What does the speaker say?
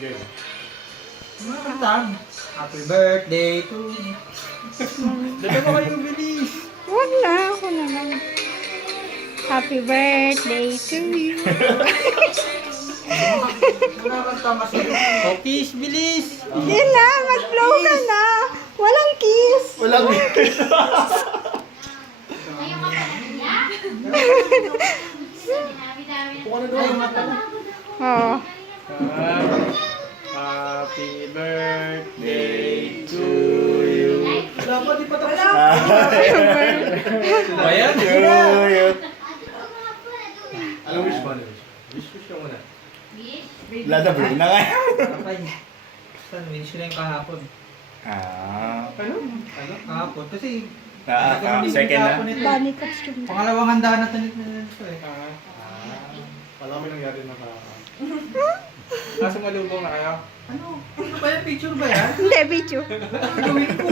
Game. Mga kantang. Happy birthday to you. Dalawa kayo bilis. Huwag na, ako na lang. Happy birthday to you. Mga kanta masaya. Oh, kiss, bilis. Yun na, mag-flow ka na. Walang kiss. Walang Ngayon ka pala niya? Kung ano doon. Oo. Happy birthday to you. Wala pa, di pa tapos. Ayan. Cute. Ano wish mo? Wish ka muna. Lada bro na nga. Kapay. Saan, wish ko na yung kahapon. Ano? Kahapon. Kasi, Second na. Bunny costume. pangalawang handa na tanit na ito eh. Alam mo nangyari na ka. Nasa malubong na kayo? Ano? Ano ba yan? Picture ba yan? Hindi, video. Gawin ko.